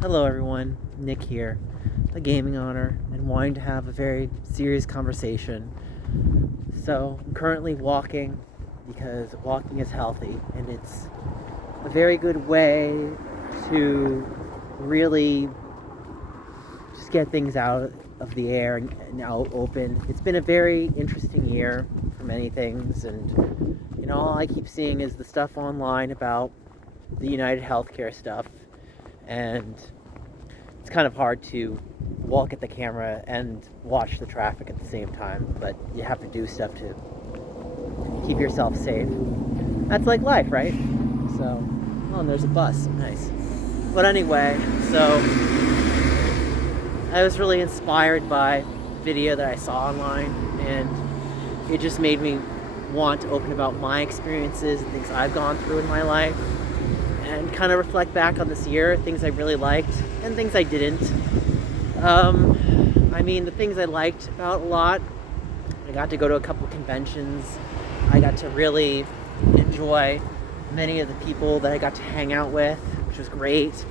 Hello everyone, Nick here, the gaming owner, and wanting to have a very serious conversation. So, I'm currently walking because walking is healthy, and it's a very good way to really just get things out of the air and out open. It's been a very interesting year for many things, and all I keep seeing is the stuff online about the United Healthcare stuff, and it's kind of hard to walk at the camera and watch the traffic at the same time, but you have to do stuff to keep yourself safe. That's like life, right? So, oh, and there's a bus. Nice. But anyway, so I was really inspired by the video that I saw online, and it just made me want to open about my experiences and things I've gone through in my life, and kind of reflect back on this year, things I really liked and things I didn't. The things I liked about a lot, I got to go to a couple conventions. I got to really enjoy many of the people that I got to hang out with, which was great.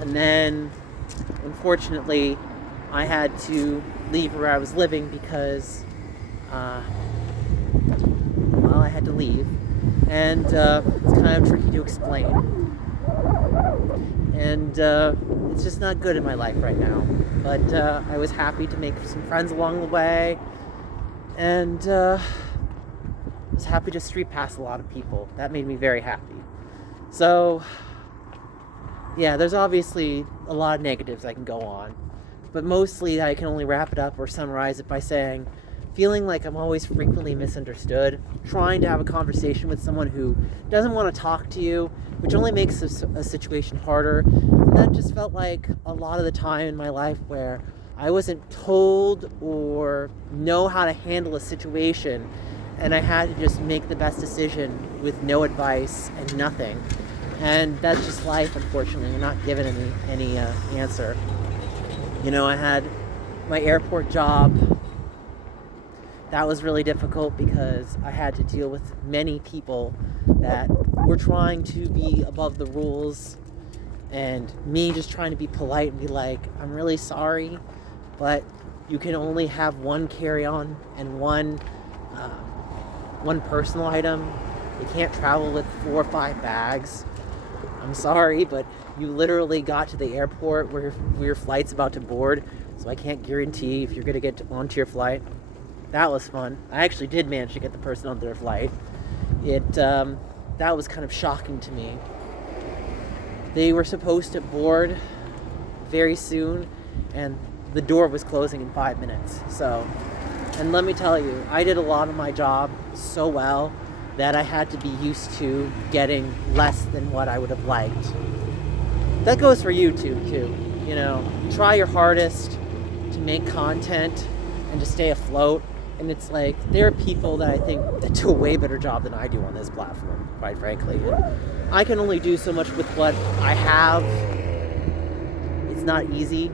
And then, unfortunately, I had to leave where I was living because, I had to leave. And it's kind of tricky to explain. And it's just not good in my life right now. But I was happy to make some friends along the way. And was happy to street pass a lot of people. That made me very happy. So, yeah, there's obviously a lot of negatives I can go on. But mostly I can only wrap it up or summarize it by saying, feeling like I'm always frequently misunderstood, trying to have a conversation with someone who doesn't want to talk to you, which only makes a situation harder. And that just felt like a lot of the time in my life where I wasn't told or know how to handle a situation, and I had to just make the best decision with no advice and nothing. And that's just life, unfortunately. I'm not given any answer. I had my airport job. That was really difficult because I had to deal with many people that were trying to be above the rules, and me just trying to be polite and be like, I'm really sorry, but you can only have one carry-on and one personal item. You can't travel with 4 or 5 bags. I'm sorry, but you literally got to the airport where your flight's about to board, so I can't guarantee if you're going to get onto your flight. That was fun. I actually did manage to get the person on their flight. That was kind of shocking to me. They were supposed to board very soon, and the door was closing in 5 minutes. And let me tell you, I did a lot of my job so well that I had to be used to getting less than what I would have liked. That goes for YouTube too. Try your hardest to make content and to stay afloat. And it's like, there are people that I think that do a way better job than I do on this platform, quite frankly. And I can only do so much with what I have. It's not easy.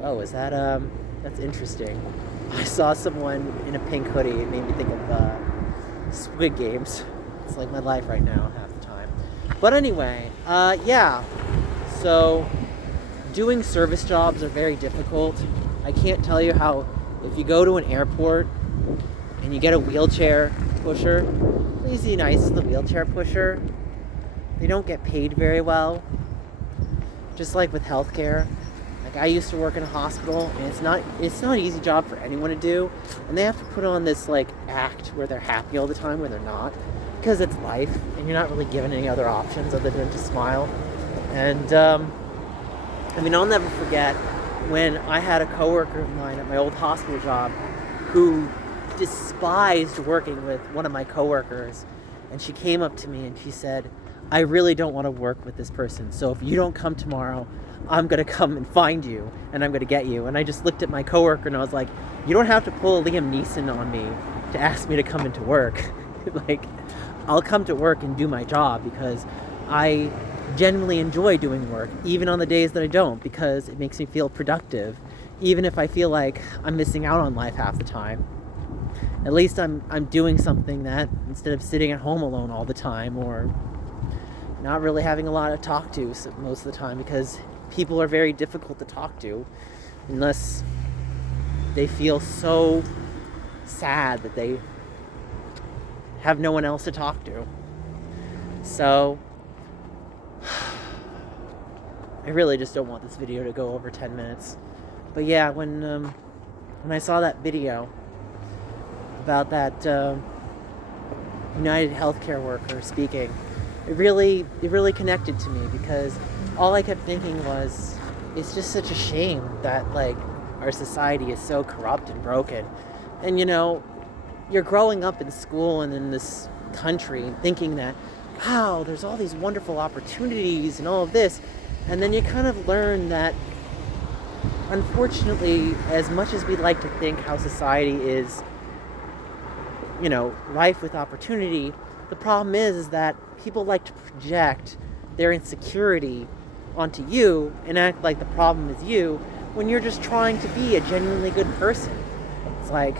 Oh, is that, that's interesting. I saw someone in a pink hoodie. It made me think of Squid Games. It's like my life right now, half the time. But anyway, yeah. So, doing service jobs are very difficult. I can't tell you how, if you go to an airport and you get a wheelchair pusher, please be nice to the wheelchair pusher. They don't get paid very well. Just like with healthcare. Like, I used to work in a hospital, and it's not an easy job for anyone to do. And they have to put on this act where they're happy all the time when they're not, because it's life, and you're not really given any other options other than to smile. And I'll never forget when I had a coworker of mine at my old hospital job who despised working with one of my coworkers, and she came up to me and she said, I really don't want to work with this person, so if you don't come tomorrow, I'm going to come and find you, and I'm going to get you. And I just looked at my coworker and I was like, you don't have to pull Liam Neeson on me to ask me to come into work. I'll come to work and do my job because I genuinely enjoy doing work, even on the days that I don't, because it makes me feel productive, even if I feel like I'm missing out on life half the time. At least I'm doing something that, instead of sitting at home alone all the time, or not really having a lot to talk to most of the time, because people are very difficult to talk to unless they feel so sad that they have no one else to talk to. So I really just don't want this video to go over 10 minutes. But yeah, when I saw that video about that United healthcare worker speaking, it really connected to me, because all I kept thinking was, it's just such a shame that like our society is so corrupt and broken. And you're growing up in school and in this country thinking that, wow, there's all these wonderful opportunities and all of this, and then you kind of learn that, unfortunately, as much as we'd like to think how society is, rife with opportunity, the problem is that people like to project their insecurity onto you and act like the problem is you, when you're just trying to be a genuinely good person. It's like,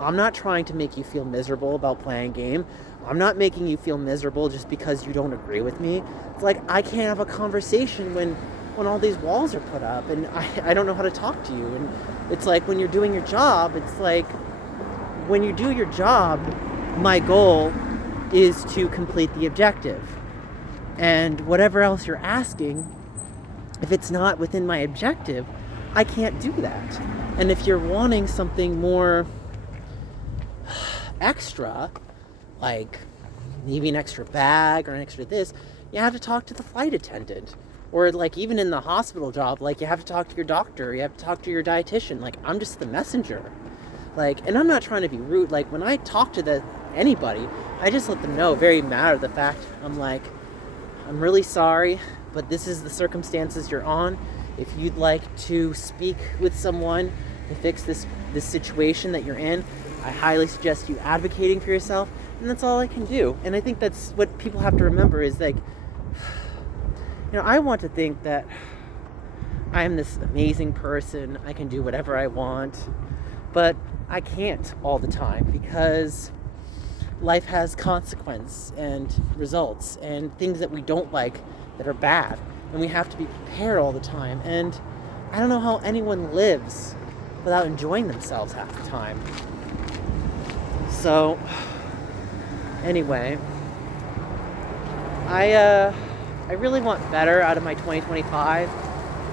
I'm not trying to make you feel miserable about playing a game. I'm not making you feel miserable just because you don't agree with me. It's like, I can't have a conversation when all these walls are put up and I don't know how to talk to you. And it's like, when you're doing your job, it's like, when you do your job, my goal is to complete the objective. And whatever else you're asking, if it's not within my objective, I can't do that. And if you're wanting something more extra, like maybe an extra bag or an extra this, you have to talk to the flight attendant. Or like even in the hospital job, like you have to talk to your doctor, you have to talk to your dietitian. Like, I'm just the messenger. Like, and I'm not trying to be rude. Like, when I talk to anybody, I just let them know, very matter of the fact, I'm like, I'm really sorry, but this is the circumstances you're on. If you'd like to speak with someone to fix this situation that you're in, I highly suggest you advocating for yourself. And that's all I can do. And I think that's what people have to remember, is like, I want to think that I am this amazing person. I can do whatever I want, but I can't all the time, because life has consequence and results and things that we don't like that are bad, and we have to be prepared all the time. And I don't know how anyone lives without enjoying themselves half the time. So anyway, I really want better out of my 2025.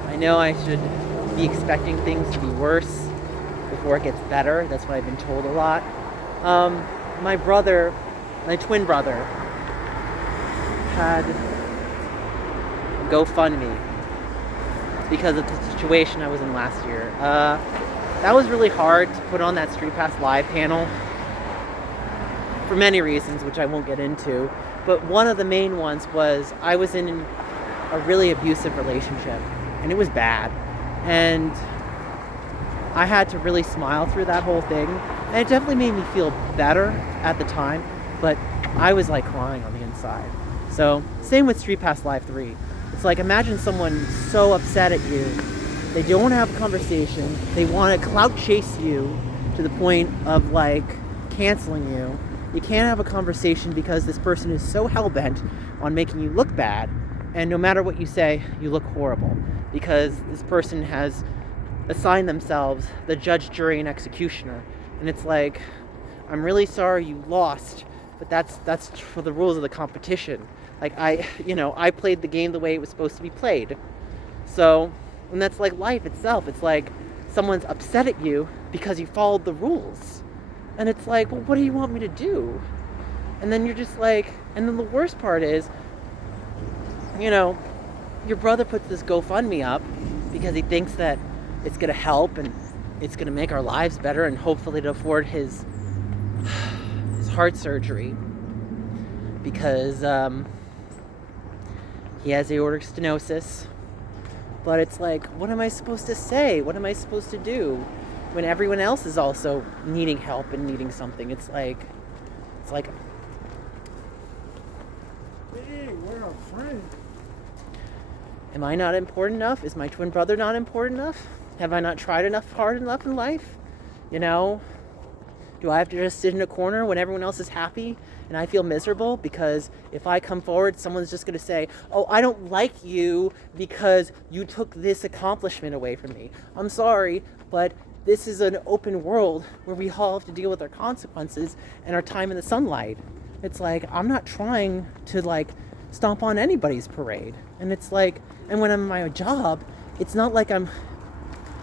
I know I should be expecting things to be worse before it gets better. That's what I've been told a lot. My twin brother, had a GoFundMe because of the situation I was in last year. That was really hard to put on that Street Pass Live panel for many reasons, which I won't get into. But one of the main ones was I was in a really abusive relationship, and it was bad. And I had to really smile through that whole thing. And it definitely made me feel better at the time, but I was like crying on the inside. So, same with Street Pass Live 3. It's like, imagine someone so upset at you, they don't want to have a conversation, they want to clout chase you to the point of like canceling you. You can't have a conversation because this person is so hell-bent on making you look bad, and no matter what you say, you look horrible, because this person has assigned themselves the judge, jury, and executioner. And it's like, I'm really sorry you lost, but that's for the rules of the competition. Like, I played the game the way it was supposed to be played. So, and that's like life itself. It's like someone's upset at you because you followed the rules. And it's like, well, what do you want me to do? And then you're just like, and then the worst part is, your brother puts this GoFundMe up because he thinks that it's going to help and it's going to make our lives better, and hopefully to afford his heart surgery, because he has aortic stenosis. But it's like, what am I supposed to say? What am I supposed to do when everyone else is also needing help and needing something? It's like, hey, we're a friend. Am I not important enough? Is my twin brother not important enough? Have I not tried hard enough in life? Do Do I have to just sit in a corner when everyone else is happy and I feel miserable? Because if I come forward, someone's just going to say, oh, I don't like you because you took this accomplishment away from me. I'm sorry, but this is an open world where we all have to deal with our consequences and our time in the sunlight. It's like, I'm not trying to like stomp on anybody's parade. And it's like, and when I'm in my job, it's not like I'm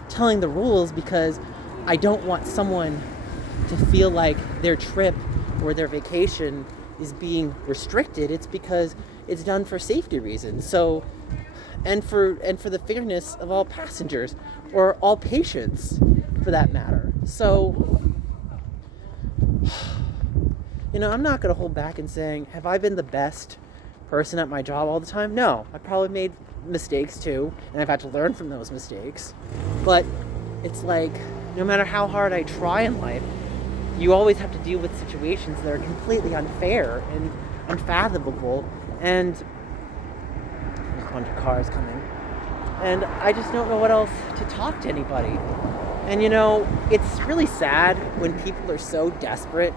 telling the rules because I don't want someone to feel like their trip or their vacation is being restricted. It's because it's done for safety reasons. So, and for the fairness of all passengers or all patients, for that matter. So, I'm not going to hold back in saying, have I been the best person at my job all the time? No, I probably made mistakes too, and I've had to learn from those mistakes. But it's like, no matter how hard I try in life, you always have to deal with situations that are completely unfair and unfathomable, and there's a bunch of cars coming, and I just don't know what else to talk to anybody. And it's really sad when people are so desperate,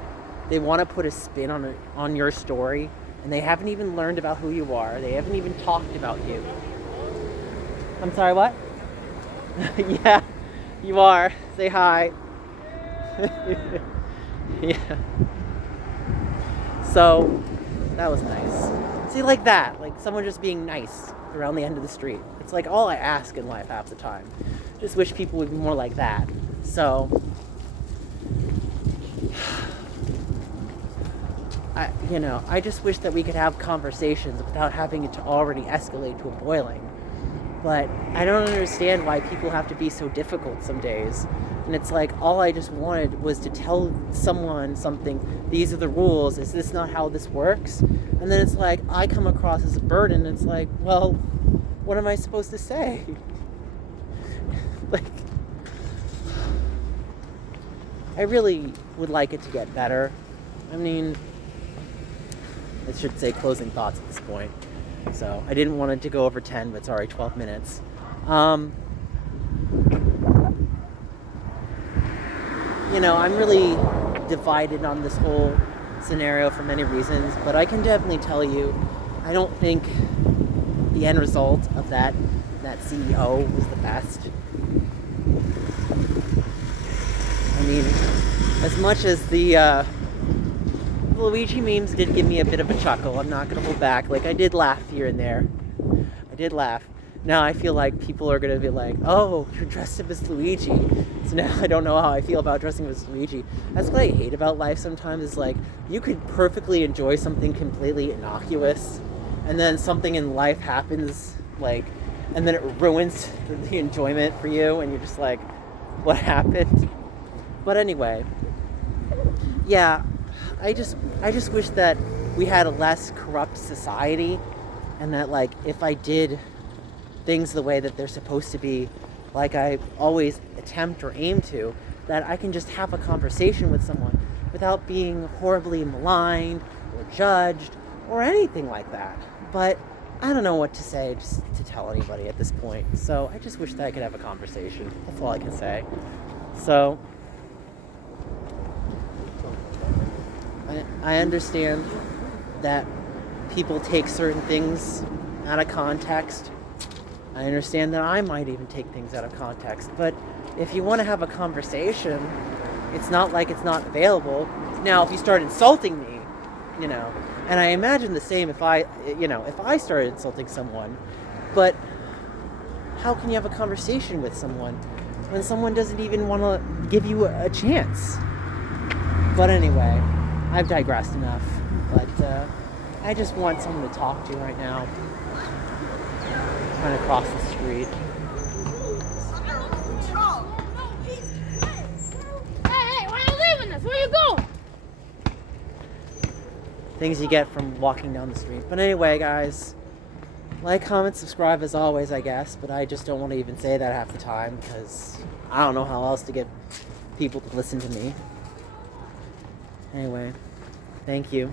they want to put a spin on your story, and they haven't even learned about who you are. They haven't even talked about you. I'm sorry, what? Yeah, you are. Say hi. Yeah. So, that was nice. See, like that. Like someone just being nice around the end of the street. It's like all I ask in life half the time. Just wish people would be more like that. So, I just wish that we could have conversations without having it to already escalate to a boiling. But I don't understand why people have to be so difficult some days. And it's like, all I just wanted was to tell someone something. These are the rules. Is this not how this works? And then it's like, I come across as a burden. It's like, well, what am I supposed to say? Like, I really would like it to get better. I mean, I should say closing thoughts at this point. So I didn't want it to go over 10, but it's already 12 minutes. I'm really divided on this whole scenario for many reasons, but I can definitely tell you, I don't think the end result of that CEO was the best. I mean, as much as the Luigi memes did give me a bit of a chuckle, I'm not going to hold back. Like, I did laugh here and there. I did laugh. Now I feel like people are going to be like, oh, you're dressed up as Luigi. So now I don't know how I feel about dressing up as Luigi. That's what I hate about life sometimes, is like, you could perfectly enjoy something completely innocuous, and then something in life happens, like, and then it ruins the enjoyment for you, and you're just like, what happened? But anyway, yeah, I just wish that we had a less corrupt society, and that, like, if I did things the way that they're supposed to be, like I always attempt or aim to, that I can just have a conversation with someone without being horribly maligned or judged or anything like that. But I don't know what to say just to tell anybody at this point. So I just wish that I could have a conversation. That's all I can say. So I understand that people take certain things out of context. I understand that I might even take things out of context. But if you want to have a conversation, it's not like it's not available. Now, if you start insulting me, and I imagine the same if I started insulting someone. But how can you have a conversation with someone when someone doesn't even want to give you a chance? But anyway, I've digressed enough. But I just want someone to talk to right now. Trying to cross the street. Hey, why are you leaving us? Where you going? Things you get from walking down the street. But anyway, guys, like, comment, subscribe as always, I guess. But I just don't want to even say that half the time, because I don't know how else to get people to listen to me. Anyway, thank you.